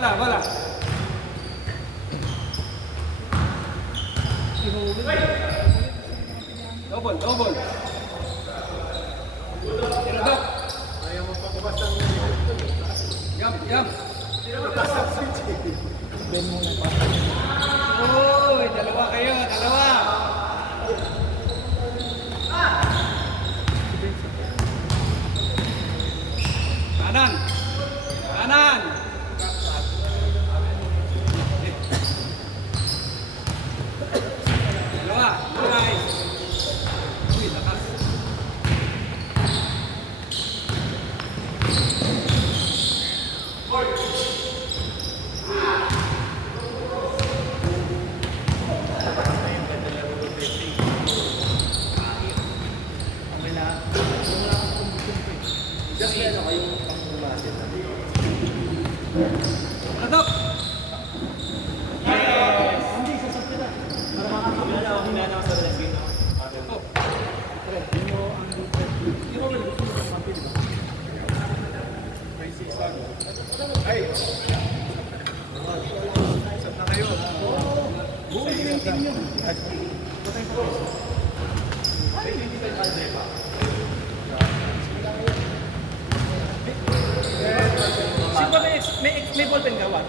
Bola, bola. Double, double. Tiradok. Ayaw mo pagbukas ng Yam, yam. bukas ng switch. Uy, dalawa kayo, dalawa. Kanan. Kanan. Dalawa, guys. Uy, lakas. Just may ano kayong pang-umasin. Tiradok. Ay! Saan na kayo? Buhay din yung team nyo. Sino ba may ballpen ka, Juan?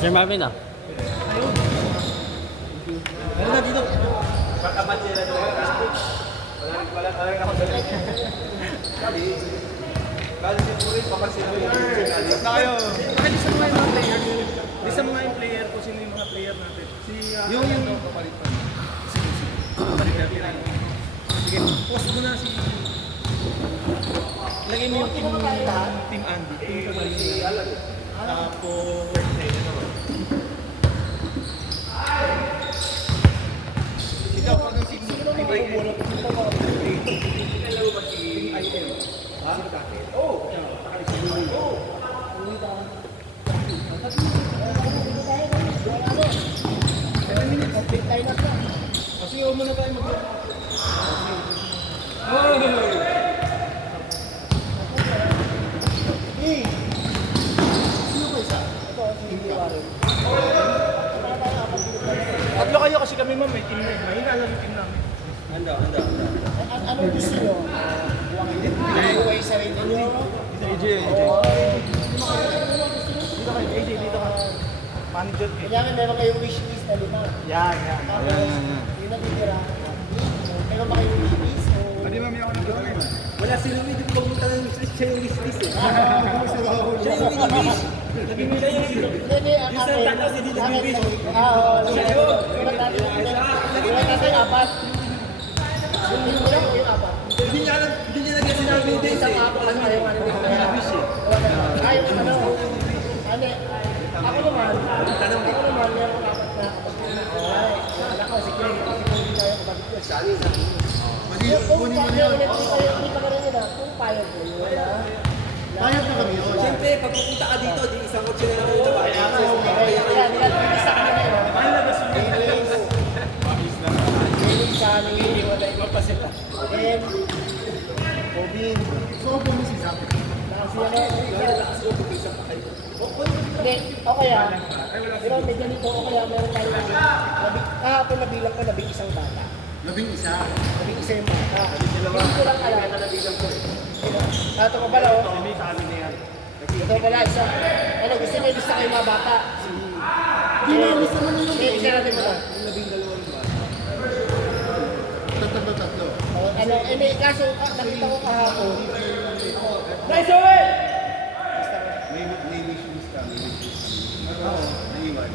Sir Marvin ah. Meron na dito. Kakabat sila doon. Wala rin ako doon. Kali si Purin, papasin mo yung team na kayo. Lisa mo nga yung mga player. Lisa mo nga yung player kung sino yung mga player natin. Yung papalit pa. Papalit natin. Sige, post mo na si... Lagay mo yung team Andy. Team Andy. Tapos... Ikaw, pag ang team ay muna ko sino ba? Team IM. Ha? Oo. Oo. Kasi huwag mo na tayo mag- Tatlo kayo kasi kami ma'am, may team na eh. Mahina lang yung team namin. Handa. Ano gusto nyo? Buhay sa rin nyo? AJ. Dito kayo, AJ, dito ka. Manager kayo. Kailangan meron kayong wish list na lima. Yan. Tapos, yung natitira. Meron ba kayong wish list? Pwede mami ako ng gagawin. Wala si Louie, di ko pumunta ng wishlist. Siya yung wishlist eh. Siya yung winiwish. Sabi mo siya yung Hindi, ang yung Santa Claus, hindi nag-wish. Siya yun. Yung tatay, apat. Yung apat. Hindi niya naging sinabi yung days Isang eh. apat lang ayaw ano. Winiwish eh. Ay, ano. Ako naman, meron apat na kapatid. Ay, wala ko, sige. Hindi tayo kapatid ko. Sali. Kung hindi pa rin yun kung payag mo yun, Payag na kami. Siyempre, pag pupunta ka dito, di isang kotse na lang yung babae. Kaya nilagpili sa kanila yun. Mahal na ba si Denis, Sally, wala iba pa sila. Then, Obin. So, si Zach. Hindi, o kaya, pero may ganito, o kaya meron tayo kahapon nabilang ko 11 bata. 11. 11 yung bata. Hindi ko lang alam. Ito pa pala, oh. Ito pala, isa. Ano, gusto nyo lista kayo mga bata? Isa natin mo lang. Tatlo. Ano, may kaso, nakita ko kahapon. Nice away! May wish list ka. Oo. Naiwan.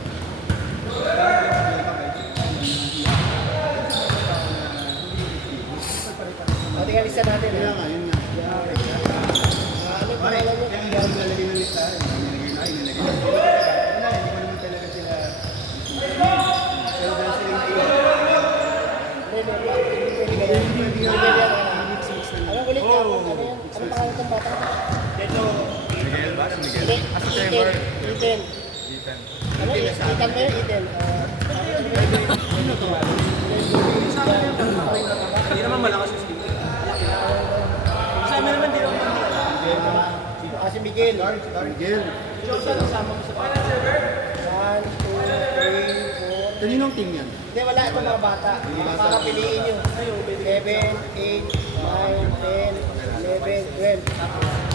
O, tingnan lista natin. Kaya nga, yun nga. Ano pa Pare, alam mo? kaya hindi ako nalagay ng lista. Nilagay na, nilagay na. Wala, hindi ko naman talaga sila. Pero dahil sila yung Ano ulit ka? Ano yan? Ano pangalan ng bata? Miguel ba? Si Miguel? Hindi, Eden. Eden. Ano? Eden ba yun? Eden. Sino to? Hindi naman malakas yung speaker. Sa amin naman, di naman malakas. Kasi Miguel. Miguel. Jordan, kasama mo sa para. 1, 2, 3, 4. Kaninong team yan? Hindi, wala ito mga bata. Para piliin nyo. 7, 8, 9, 10, 11, 12.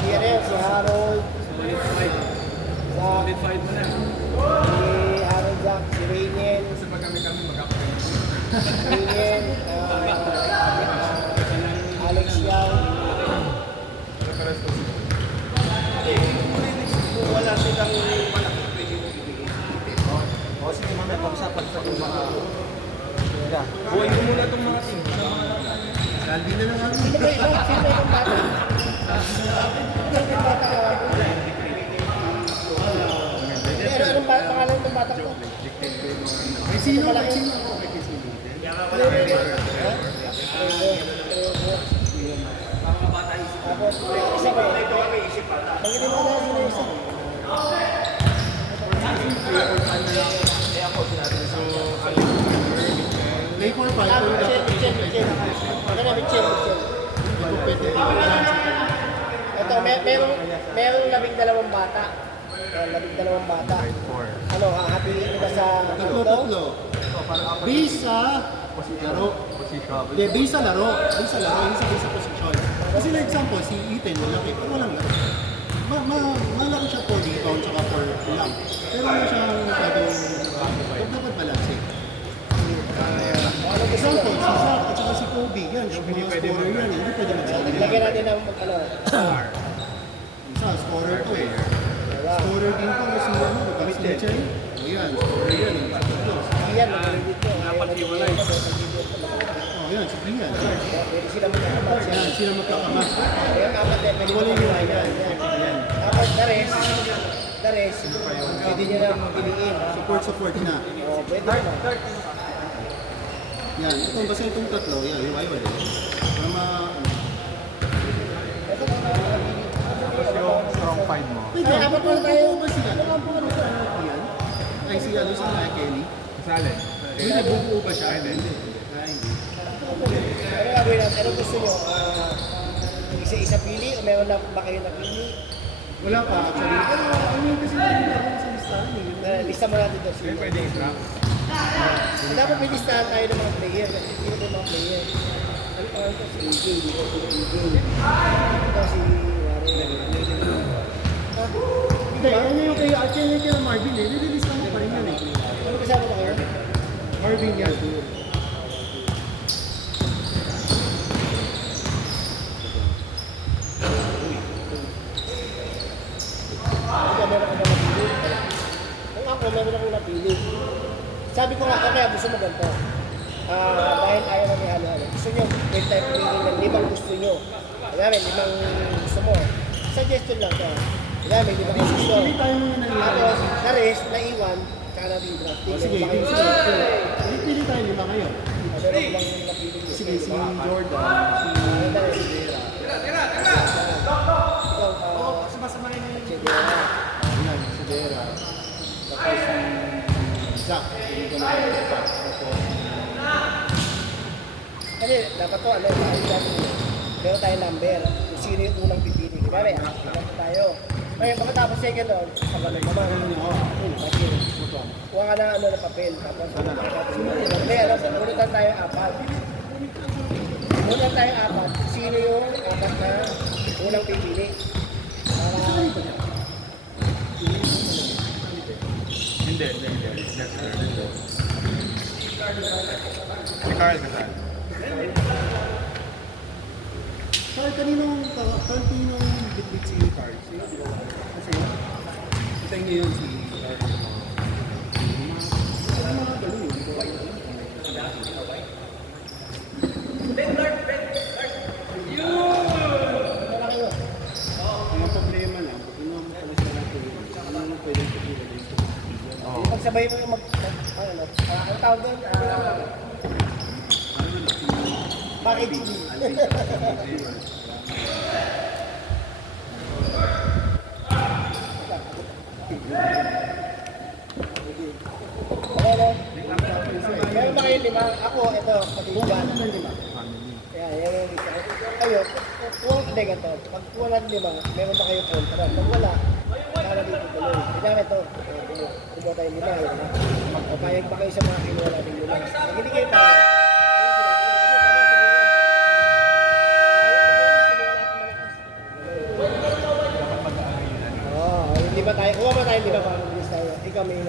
Si si Harold. Solid 5. Zach, Solid 5 mo na. si Harold Zach, si Rainiel. Kasi pag kami mag-upgrade. Rainiel. Alex Yao. Wala silang malaki pwede mo ibigay. O sige mamaya pag-usapan sa mga... Buhay mo muna itong mga team. Galvin na lang Sino ba ibang bata? Sino ba ibang bata ka? Anong pangalan ng bata ko? May sino? May sino ako? May sino? Tapos, isa ba? Banggitin mo na sino isa. Play for 5. Michel. Ano na, Michel. Ito, merong 12 bata. 12 bata. Ano, hahatiin nila sa Tatlo. Bisa laro. Hindi, bisa laro. Yung sa posisyon. Kasi like example, si Ethan, malaki. Pero walang laro. Malaki siya for rebound tsaka for lang. Pero wala siyang masyadong dapat balance eh. Example, si Zach at saka si Kobe, yan, mga scorer yan, hindi pwede magsabi nila. Lagyan natin ng star. Isa, scorer to eh. Wala. Scorer din po si ano, si Mitchell. O yan, scorer yan eh. Iyan, magaling dito. Napag-iwalay. O yan, si Kian. Pwede sila magkakamat. Yan, sila magkakamas. Yung apat din, pwede Wala yung yan. yan. Tapos, the rest, pwede nyo na piliin. Support na. O, pwede naman. Yan, basta itong tatlo, yan, iwaywal eh. Para Ito na Yung strong 5 mo. Wait, Ay, apat muna tayo. ba sila? Nakabuo ba ano yan? Ay, si ano sa mga Kelly? Kasali. Hindi, nabubuo ba siya? Hindi. Ano gagawin natin? Ano gusto nyo? Isa-isa pili o meron na ba kayo napili? Wala pa, actually. Pero ano yung kasi hindi ako sa listahan eh. Lista mo natin doon. Hindi pwede i-drop. Dapat may listahan tayo ng mga player. Kasi sino ba yung mga player? Ano pa ito? Si EJ. Dito si EJ. Ito si Hindi, yan yung kay Archie yung kay Marvin eh. Nililista mo pa rin yan eh. Ano kasama mo kayo? Marvin yan. Ikaw meron ka ba napili? Kung ako, meron akong napili. Sabi ko nga, kaya gusto mo ganito. Dahil ayaw na ni Halo-Halo. Gusto nyo, may tayo piliin ng 5 gusto nyo. Kaya may 5 gusto mo. Suggestion lang to. Kaya may 5 gusto. Pili tayo muna na Tapos, the rest, naiwan, tsaka natin drafting. Sige, sige. Pili tayo lima kayo. Meron ko lang yung napili nyo. Sige, si Jordan, The rest. Ikaw, Sumasamahin niyo. Chedera. Ayan, si Vera. Tapos si Zach. Hindi ko na pa. Kasi dapat to, ano, meron tayong number. Kung sino yung unang pipili. Kaya ako tayo. Ngayon, pagkatapos second round, pagkatapos naman. Kasi, kuha ka na ano ng papel. Tapos, hindi, ano, unutan tayo 4. Unutan tayo 4. Sino yung 4 na unang pipili? Para, Hindi. Si Carl kasali. Carl, kaninong bit-bit si Carl? Kasi, kita niyo yun si Carl. Mga galing yun. ano kayo? Ang problema lang, pag inuha mo pala sila natin, ano yung pwede pipili dito? Pagsabay mo yung ano tawag doon? Package. Ano? Meron ba kayo 5? Ako, ito, pati dyan. Kaya, yan yung isa. Kayo, kung hindi ganito, pag kuha natin 5, meron ba kayo kontra? Pag wala, kasama dito tuloy. Kaya ito, kumuha tayo lima. O payag pa kayo sa mga kinuha natin lima. Pag hindi kayo payag, hindi ba tayo? Kuha ba tayo, di ba? Para mabilis tayo. Ikaw may